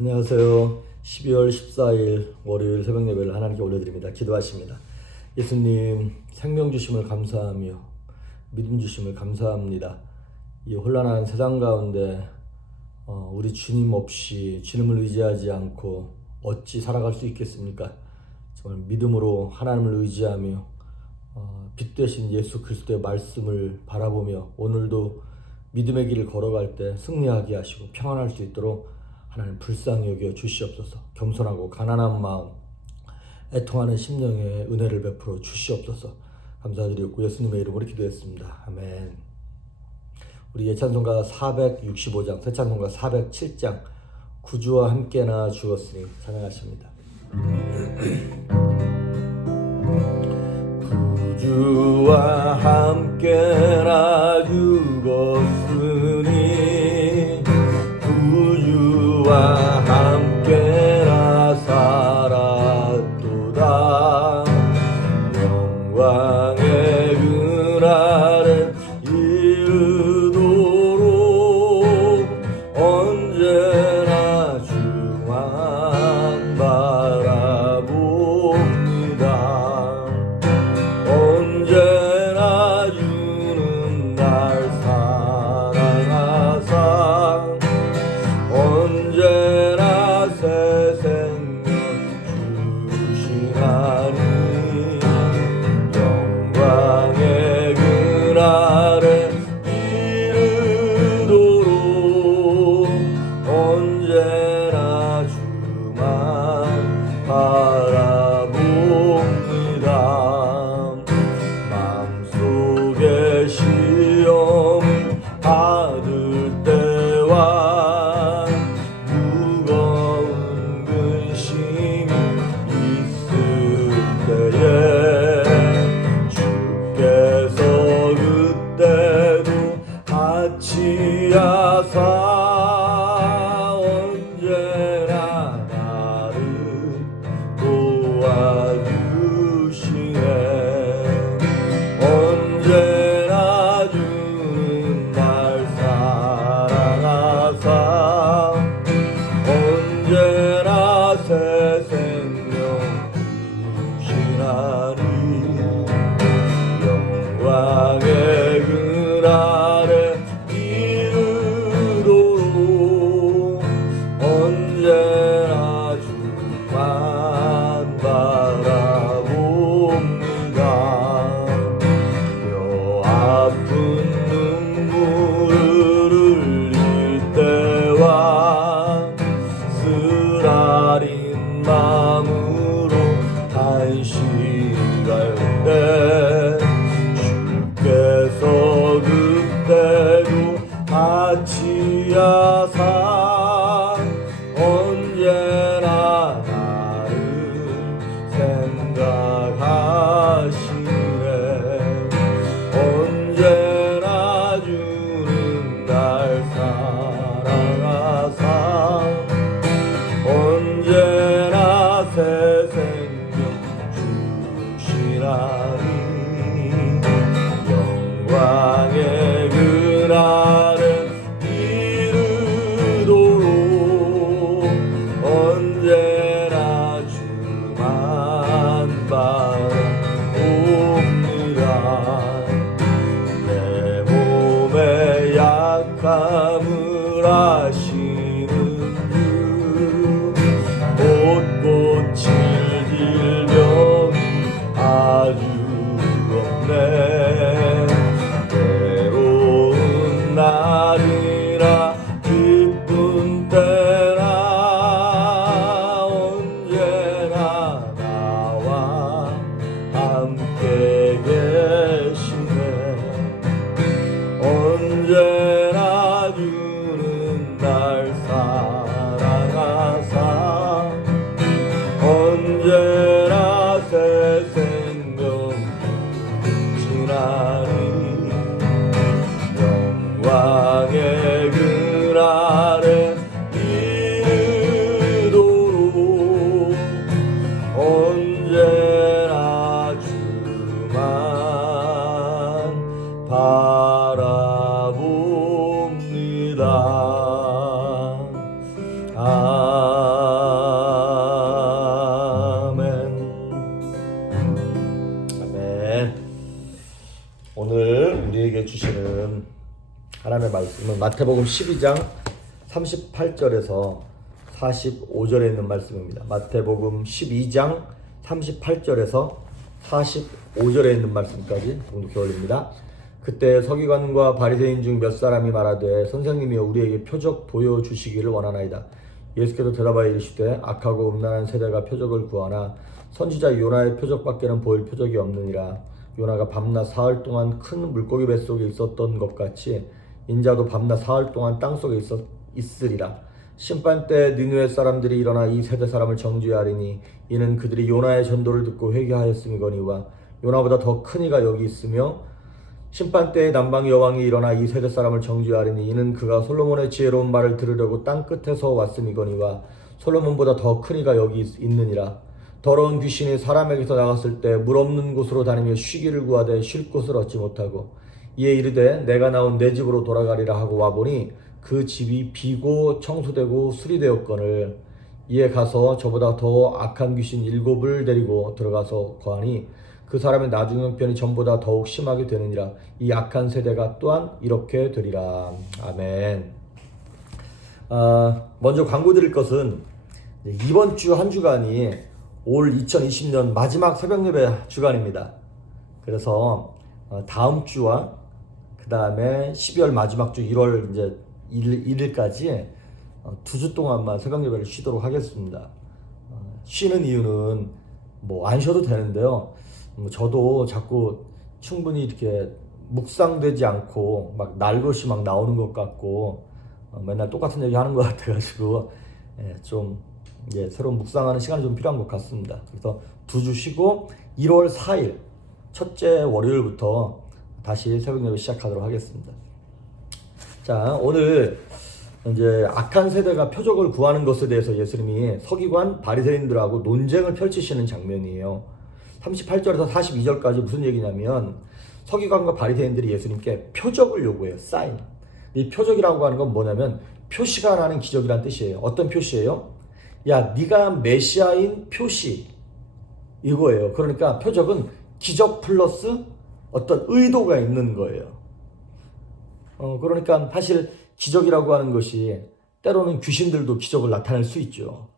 안녕하세요. 12월 14일 월요일 새벽 예배를 하나님께 올려드립니다. 기도하십니다. 예수님 생명 주심을 감사하며 믿음 주심을 감사합니다. 이 혼란한 세상 가운데 우리 주님 없이 주님을 의지하지 않고 어찌 살아갈 수 있겠습니까? 정말 믿음으로 하나님을 의지하며 빛 되신 예수 그리스도의 말씀을 바라보며 오늘도 믿음의 길을 걸어갈 때 승리하게 하시고 평안할 수 있도록 하나님 불쌍히 여겨 주시옵소서. 겸손하고 가난한 마음, 애통하는 심령에 은혜를 베풀어 주시옵소서. 감사드리고 예수님의 이름으로 기도했습니다. 아멘. 우리 예찬송가 465장, 새찬송가 407장 구주와 함께나 죽었으니 찬양하십니다. 구주와 함께나 죽었으니 구주와 함께나 살았도다. 영광의 그날에 이르도록 언제나 주만 바라봅니다. 언제나 주는 날 사랑하사 언제나 새 생명 주시나니 영광의 그날에 이르도록 언제나 주만 바라봅니다. 마음속에 시험을 받을 때와 무거운 근심이 있을 때에 주께서 그때도 같이 하사 언제나 아멘. 오늘 우리에게 주시는 하나님의 말씀은 마태복음 12장 38절에서 45절에 있는 말씀입니다. 마태복음 12장 38절에서 45절에 있는 말씀까지 봉독해 올립니다. 그때 서기관과 바리새인 중 몇 사람이 말하되 선생님이여 우리에게 표적 보여주시기를 원하나이다. 예수께서 대답하여 이르시되 악하고 음란한 세대가 표적을 구하나 선지자 요나의 표적밖에는 보일 표적이 없느니라. 요나가 밤낮 사흘 동안 큰 물고기 뱃속에 있었던 것 같이 인자도 밤낮 사흘 동안 땅속에 있으리라. 심판 때 니느웨 사람들이 일어나 이 세대 사람을 정죄하리니 이는 그들이 요나의 전도를 듣고 회개하였음이거니와 요나보다 더 큰 이가 여기 있으며 심판 때에 남방 여왕이 일어나 이 세대 사람을 정죄하리니 이는 그가 솔로몬의 지혜로운 말을 들으려고 땅 끝에서 왔음이거니와 솔로몬보다 더 큰 이가 여기 있느니라. 더러운 귀신이 사람에게서 나갔을 때 물 없는 곳으로 다니며 쉬기를 구하되 쉴 곳을 얻지 못하고 이에 이르되 내가 나온 내 집으로 돌아가리라 하고 와보니 그 집이 비고 청소되고 수리되었거늘 이에 가서 저보다 더 악한 귀신 7을 데리고 들어가서 거하니 그 사람의 나중 형편이 전보다 더욱 심하게 되느니라. 이 악한 세대가 또한 이렇게 되리라. 아멘. 먼저 광고 드릴 것은 이번 주 한 주간이 올 2020년 마지막 새벽 예배 주간입니다. 그래서 다음 주와 그 다음에 12월 마지막 주 1월 이제 1일까지 2주 동안만 새벽 예배를 쉬도록 하겠습니다. 쉬는 이유는 뭐 안 쉬어도 되는데요. 저도 자꾸 충분히 이렇게 묵상되지 않고 막 날 것이 막 나오는 것 같고 맨날 똑같은 얘기 하는 것 같아가지고 좀 새로운 묵상하는 시간이 좀 필요한 것 같습니다. 그래서 2주 쉬고 1월 4일 첫째 월요일부터 다시 새벽 예배 시작하도록 하겠습니다. 자, 오늘 이제 악한 세대가 표적을 구하는 것에 대해서 예수님이 서기관 바리새인들하고 논쟁을 펼치시는 장면이에요. 38절에서 42절까지 무슨 얘기냐면 서기관과 바리새인들이 예수님께 표적을 요구해요. 사인. 이 표적이라고 하는 건 뭐냐면 표시가 나는 기적이란 뜻이에요. 어떤 표시예요? 야, 네가 메시아인 표시 이거예요. 그러니까 표적은 기적 플러스 어떤 의도가 있는 거예요. 그러니까 사실 기적이라고 하는 것이 때로는 귀신들도 기적을 나타낼 수 있죠.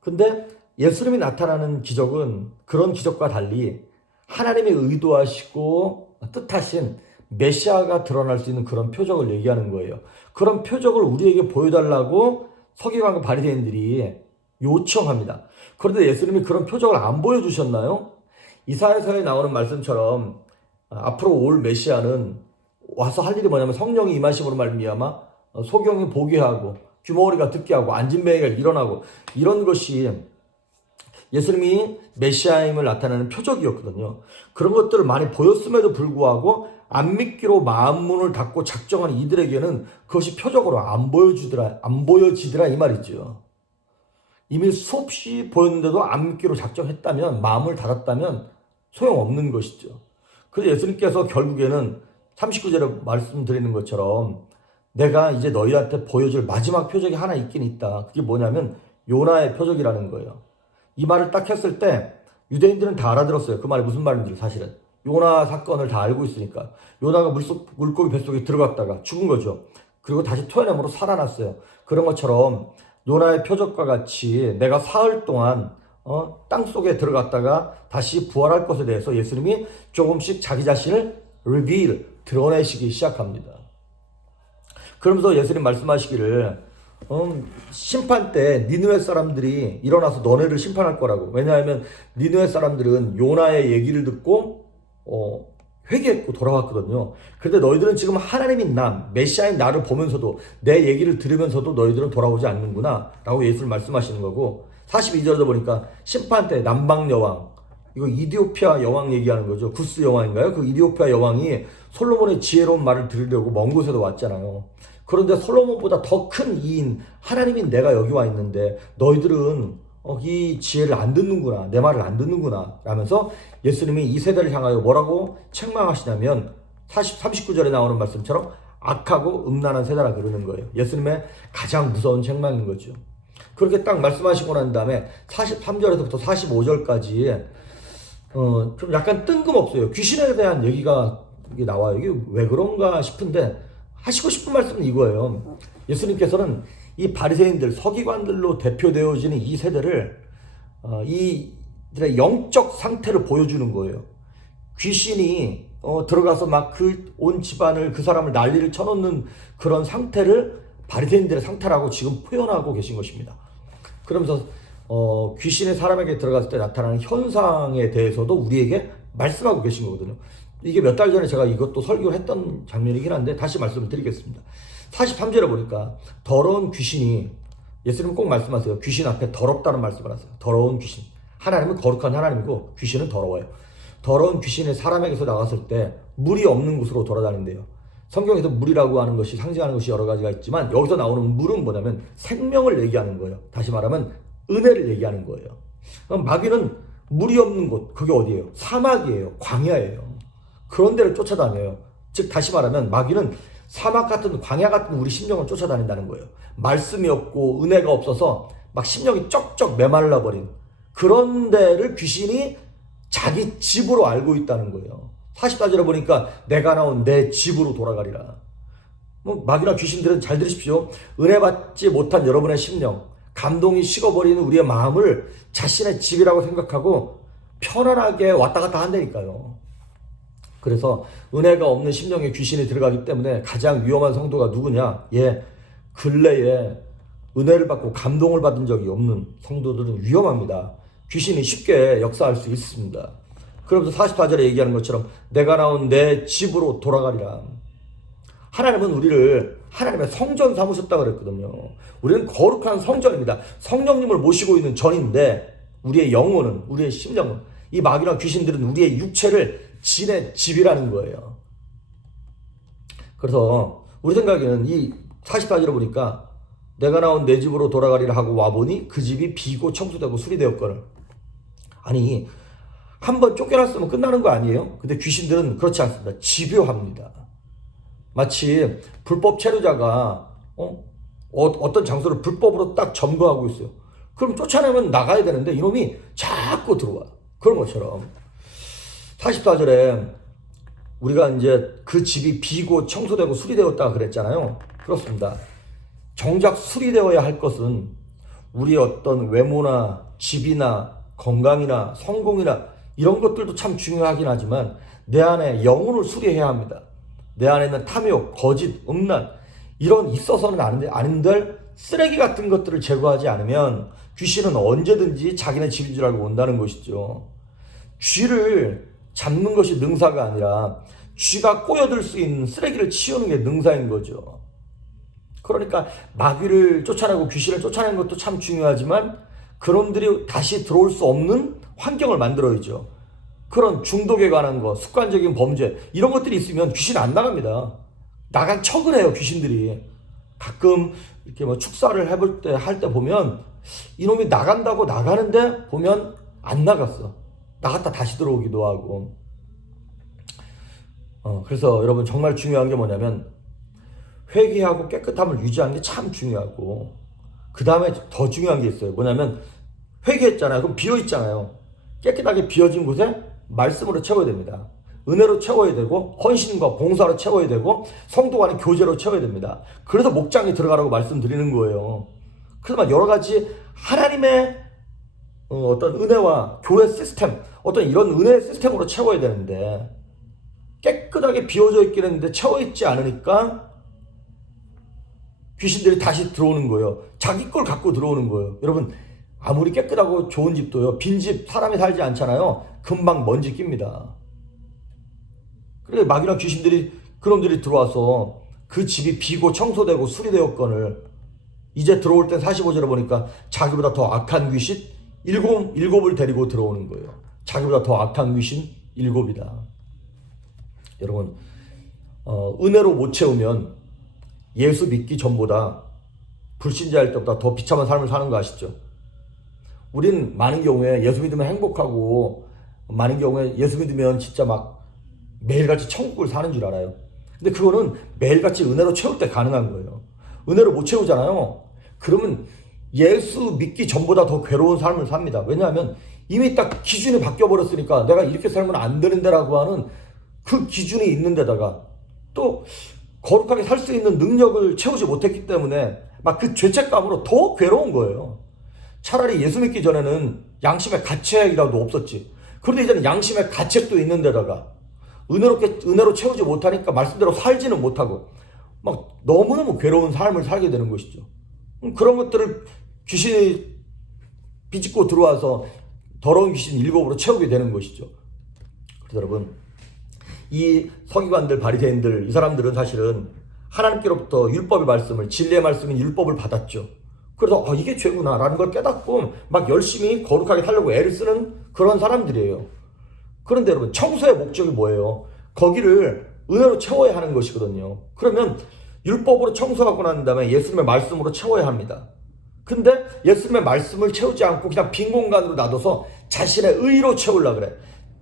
근데 예수님이 나타나는 기적은 그런 기적과 달리 하나님의 의도하시고 뜻하신 메시아가 드러날 수 있는 그런 표적을 얘기하는 거예요. 그런 표적을 우리에게 보여달라고 서기관과 바리새인들이 요청합니다. 그런데 예수님이 그런 표적을 안 보여주셨나요? 이사야서에 나오는 말씀처럼 앞으로 올 메시아는 와서 할 일이 뭐냐면 성령이 임하심으로 말미암아 소경이 보게 하고 귀머거리가 듣게 하고 안진뱅이가 일어나고 이런 것이 예수님이 메시아임을 나타내는 표적이었거든요. 그런 것들을 많이 보였음에도 불구하고 안 믿기로 마음문을 닫고 작정한 이들에게는 그것이 표적으로 안 보여지더라 이 말이죠. 이미 수없이 보였는데도 안 믿기로 작정했다면, 마음을 닫았다면 소용없는 것이죠. 그래서 예수님께서 결국에는 39절에 말씀드리는 것처럼 내가 이제 너희한테 보여줄 마지막 표적이 하나 있긴 있다. 그게 뭐냐면 요나의 표적이라는 거예요. 이 말을 딱 했을 때 유대인들은 다 알아들었어요. 그 말이 무슨 말인지 사실은. 요나 사건을 다 알고 있으니까. 요나가 물고기 뱃속에 들어갔다가 죽은 거죠. 그리고 다시 토해냄으로 살아났어요. 그런 것처럼 요나의 표적과 같이 내가 사흘 동안 땅속에 들어갔다가 다시 부활할 것에 대해서 예수님이 조금씩 자기 자신을 드러내시기 시작합니다. 그러면서 예수님 말씀하시기를 심판 때 니느웨 사람들이 일어나서 너네를 심판할 거라고. 왜냐하면 니느웨 사람들은 요나의 얘기를 듣고 회개했고 돌아왔거든요. 그런데 너희들은 지금 하나님인 메시아인 나를 보면서도 내 얘기를 들으면서도 너희들은 돌아오지 않는구나 라고 예수님 말씀하시는 거고, 42절도 보니까 심판 때 남방 여왕, 이거 이디오피아 여왕 얘기하는 거죠. 구스 여왕인가요? 그 이디오피아 여왕이 솔로몬의 지혜로운 말을 들으려고 먼 곳에도 왔잖아요. 그런데 솔로몬보다 더 큰 이인 하나님인 내가 여기 와 있는데 너희들은 이 지혜를 안 듣는구나, 내 말을 안 듣는구나 라면서 예수님이 이 세대를 향하여 뭐라고 책망하시냐면 39절에 나오는 말씀처럼 악하고 음란한 세대라 그러는 거예요. 예수님의 가장 무서운 책망인 거죠. 그렇게 딱 말씀하시고 난 다음에 43절에서부터 45절까지 좀 약간 뜬금없어요. 귀신에 대한 얘기가 나와요. 이게 왜 그런가 싶은데 하시고 싶은 말씀은 이거예요. 예수님께서는 이 바리새인들, 서기관들로 대표되어지는 이 세대를 이들의 영적 상태를 보여주는 거예요. 귀신이 들어가서 막 그 온 집안을, 그 사람을 난리를 쳐놓는 그런 상태를 바리새인들의 상태라고 지금 표현하고 계신 것입니다. 그러면서 귀신의 사람에게 들어갔을 때 나타나는 현상에 대해서도 우리에게 말씀하고 계신 거거든요. 이게 몇 달 전에 제가 이것도 설교를 했던 장면이긴 한데 다시 말씀을 드리겠습니다. 43절에 보니까 더러운 귀신이, 예수님은 꼭 말씀하세요. 귀신 앞에 더럽다는 말씀을 하세요. 더러운 귀신. 하나님은 거룩한 하나님이고 귀신은 더러워요. 더러운 귀신이 사람에게서 나갔을 때 물이 없는 곳으로 돌아다닌대요. 성경에서 물이라고 하는 것이 상징하는 것이 여러 가지가 있지만 여기서 나오는 물은 뭐냐면 생명을 얘기하는 거예요. 다시 말하면 은혜를 얘기하는 거예요. 그럼 마귀는 물이 없는 곳, 그게 어디예요? 사막이에요. 광야예요. 그런 데를 쫓아다녀요. 즉 다시 말하면 마귀는 사막 같은, 광야 같은 우리 심령을 쫓아다닌다는 거예요. 말씀이 없고 은혜가 없어서 막 심령이 쩍쩍 메말라 버린 그런 데를 귀신이 자기 집으로 알고 있다는 거예요. 44절에 보니까 내가 나온 내 집으로 돌아가리라. 마귀나 귀신들은 잘 들으십시오. 은혜 받지 못한 여러분의 심령, 감동이 식어버리는 우리의 마음을 자신의 집이라고 생각하고 편안하게 왔다 갔다 한다니까요. 그래서 은혜가 없는 심령에 귀신이 들어가기 때문에 가장 위험한 성도가 누구냐? 근래에 은혜를 받고 감동을 받은 적이 없는 성도들은 위험합니다. 귀신이 쉽게 역사할 수 있습니다. 그러면서 44절에 얘기하는 것처럼 내가 나온 내 집으로 돌아가리라. 하나님은 우리를 하나님의 성전 삼으셨다 그랬거든요. 우리는 거룩한 성전입니다. 성령님을 모시고 있는 전인데 우리의 영혼은, 우리의 심령은, 이 마귀나 귀신들은 우리의 육체를 진의 집이라는 거예요. 그래서 우리 생각에는 이 44절을 보니까 내가 나온 내 집으로 돌아가리라 하고 와보니 그 집이 비고 청소되고 수리되었거늘. 아니, 한번 쫓겨났으면 끝나는 거 아니에요? 근데 귀신들은 그렇지 않습니다. 집요합니다. 마치 불법 체류자가 어떤 장소를 불법으로 딱 점거하고 있어요. 그럼 쫓아내면 나가야 되는데 이놈이 자꾸 들어와. 그런 것처럼 44절에 우리가 이제 그 집이 비고 청소되고 수리되었다 그랬잖아요. 그렇습니다. 정작 수리되어야 할 것은 우리의 어떤 외모나 집이나 건강이나 성공이나 이런 것들도 참 중요하긴 하지만 내 안에 영혼을 수리해야 합니다. 내 안에 있는 탐욕, 거짓, 음란 이런 있어서는 안 될 쓰레기 같은 것들을 제거하지 않으면 귀신은 언제든지 자기네 집인 줄 알고 온다는 것이죠. 쥐를 잡는 것이 능사가 아니라 쥐가 꼬여들 수 있는 쓰레기를 치우는 게 능사인 거죠. 그러니까 마귀를 쫓아내고 귀신을 쫓아내는 것도 참 중요하지만 그놈들이 다시 들어올 수 없는 환경을 만들어야죠. 그런 중독에 관한 거, 습관적인 범죄 이런 것들이 있으면 귀신 안 나갑니다. 나간 척을 해요, 귀신들이. 가끔 이렇게 뭐 축사를 해볼 때, 할 때 보면 이놈이 나간다고 나가는데 보면 안 나갔어. 나갔다 다시 들어오기도 하고. 그래서 여러분 정말 중요한 게 뭐냐면 회개하고 깨끗함을 유지하는 게 참 중요하고 그 다음에 더 중요한 게 있어요. 뭐냐면 회개했잖아요. 그럼 비어있잖아요. 깨끗하게 비어진 곳에 말씀으로 채워야 됩니다. 은혜로 채워야 되고 헌신과 봉사로 채워야 되고 성도 간의 교제로 채워야 됩니다. 그래서 목장에 들어가라고 말씀드리는 거예요. 그래서 여러 가지 하나님의 어떤 은혜와 교회 시스템, 어떤 이런 은혜 시스템으로 채워야 되는데 깨끗하게 비워져 있긴 했는데 채워있지 않으니까 귀신들이 다시 들어오는 거예요. 자기 걸 갖고 들어오는 거예요. 여러분 아무리 깨끗하고 좋은 집도요, 빈집 사람이 살지 않잖아요. 금방 먼지 낍니다. 그래서 마귀나 귀신들이, 그놈들이 들어와서 그 집이 비고 청소되고 수리되었거늘 이제 들어올 땐 45절에 보니까 자기보다 더 악한 귀신 일곱을 데리고 들어오는 거예요. 자기보다 더 악한 귀신 7이다. 여러분 은혜로 못 채우면 예수 믿기 전보다 불신자일 때보다 더 비참한 삶을 사는 거 아시죠? 우린 많은 경우에 예수 믿으면 행복하고 많은 경우에 예수 믿으면 진짜 막 매일같이 천국을 사는 줄 알아요. 근데 그거는 매일같이 은혜로 채울 때 가능한 거예요. 은혜로 못 채우잖아요. 그러면 예수 믿기 전보다 더 괴로운 삶을 삽니다. 왜냐하면 이미 딱 기준이 바뀌어버렸으니까 내가 이렇게 살면 안 되는데라고 하는 그 기준이 있는 데다가 또 거룩하게 살 수 있는 능력을 채우지 못했기 때문에 막 그 죄책감으로 더 괴로운 거예요. 차라리 예수 믿기 전에는 양심의 가책이라도 없었지. 그런데 이제는 양심의 가책도 있는 데다가 은혜로 채우지 못하니까 말씀대로 살지는 못하고 막 너무너무 괴로운 삶을 살게 되는 것이죠. 그런 것들을 귀신이 비집고 들어와서 더러운 귀신 일곱으로 채우게 되는 것이죠. 그래서 여러분, 이 서기관들, 바리새인들, 이 사람들은 사실은 하나님께로부터 율법의 말씀을, 진리의 말씀인 율법을 받았죠. 그래서 이게 죄구나 라는 걸 깨닫고 막 열심히 거룩하게 살려고 애를 쓰는 그런 사람들이에요. 그런데 여러분, 청소의 목적이 뭐예요? 거기를 은혜로 채워야 하는 것이거든요. 그러면 율법으로 청소하고 난 다음에 예수님의 말씀으로 채워야 합니다. 근데 예수님의 말씀을 채우지 않고 그냥 빈 공간으로 놔둬서 자신의 의로 채우려고 그래.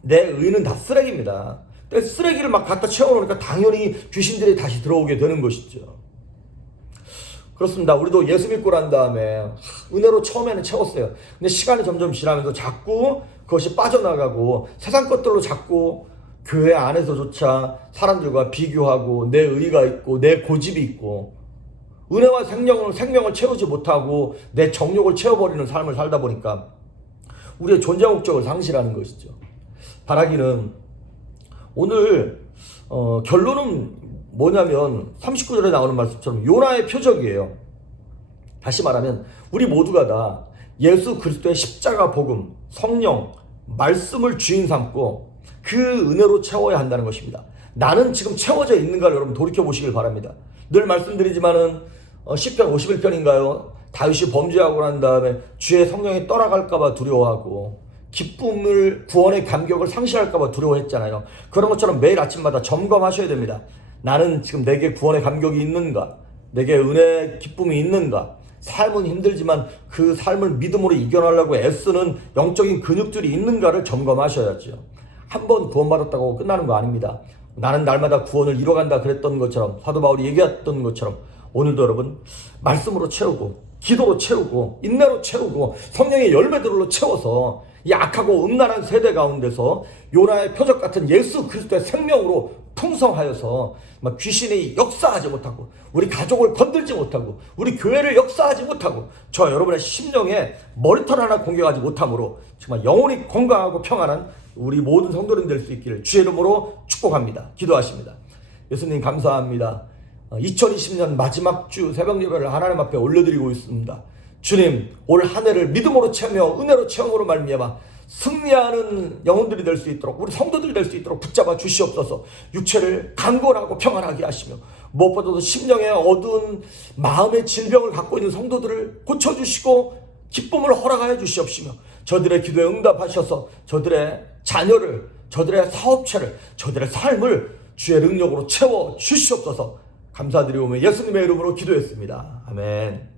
내 의는 다 쓰레기입니다. 근데 쓰레기를 막 갖다 채워놓으니까 당연히 귀신들이 다시 들어오게 되는 것이죠. 그렇습니다. 우리도 예수 믿고 난 다음에 은혜로 처음에는 채웠어요. 근데 시간이 점점 지나면서 자꾸 그것이 빠져나가고 세상 것들로 자꾸 교회 안에서조차 사람들과 비교하고 내 의가 있고 내 고집이 있고 은혜와 생명을 채우지 못하고 내 정욕을 채워버리는 삶을 살다 보니까 우리의 존재 목적을 상실하는 것이죠. 바라기는 오늘 결론은 뭐냐면 39절에 나오는 말씀처럼 요나의 표적이에요. 다시 말하면 우리 모두가 다 예수 그리스도의 십자가 복음, 성령, 말씀을 주인 삼고 그 은혜로 채워야 한다는 것입니다. 나는 지금 채워져 있는가를 여러분 돌이켜보시길 바랍니다. 늘 말씀드리지만은 시편 51편인가요? 다윗이 범죄하고 난 다음에 주의 성령이 떠나갈까봐 두려워하고 기쁨을, 구원의 감격을 상실할까봐 두려워했잖아요. 그런 것처럼 매일 아침마다 점검하셔야 됩니다. 나는 지금 내게 구원의 감격이 있는가? 내게 은혜의 기쁨이 있는가? 삶은 힘들지만 그 삶을 믿음으로 이겨내려고 애쓰는 영적인 근육들이 있는가를 점검하셔야죠. 한번 구원받았다고 끝나는 거 아닙니다. 나는 날마다 구원을 이뤄간다 그랬던 것처럼, 사도 바울이 얘기했던 것처럼 오늘도 여러분 말씀으로 채우고 기도로 채우고 인내로 채우고 성령의 열매들로 채워서 이 악하고 음란한 세대 가운데서 요나의 표적 같은 예수 그리스도의 생명으로 풍성하여서 막 귀신이 역사하지 못하고 우리 가족을 건들지 못하고 우리 교회를 역사하지 못하고 저 여러분의 심령에 머리털 하나 공격하지 못함으로 정말 영혼이 건강하고 평안한 우리 모든 성도님 될 수 있기를 주의 이름으로 축복합니다. 기도하십니다. 예수님 감사합니다. 2020년 마지막 주 새벽 예배를 하나님 앞에 올려드리고 있습니다. 주님, 올 한 해를 믿음으로 채우며 은혜로 체험으로 말미암아 승리하는 영혼들이 될 수 있도록, 우리 성도들이 될 수 있도록 붙잡아 주시옵소서. 육체를 강건하고 평안하게 하시며 무엇보다도 심령의 어두운 마음의 질병을 갖고 있는 성도들을 고쳐주시고 기쁨을 허락하여 주시옵시며 저들의 기도에 응답하셔서 저들의 자녀를, 저들의 사업체를, 저들의 삶을 주의 능력으로 채워 주시옵소서. 감사드리오며 예수님의 이름으로 기도했습니다. 아멘.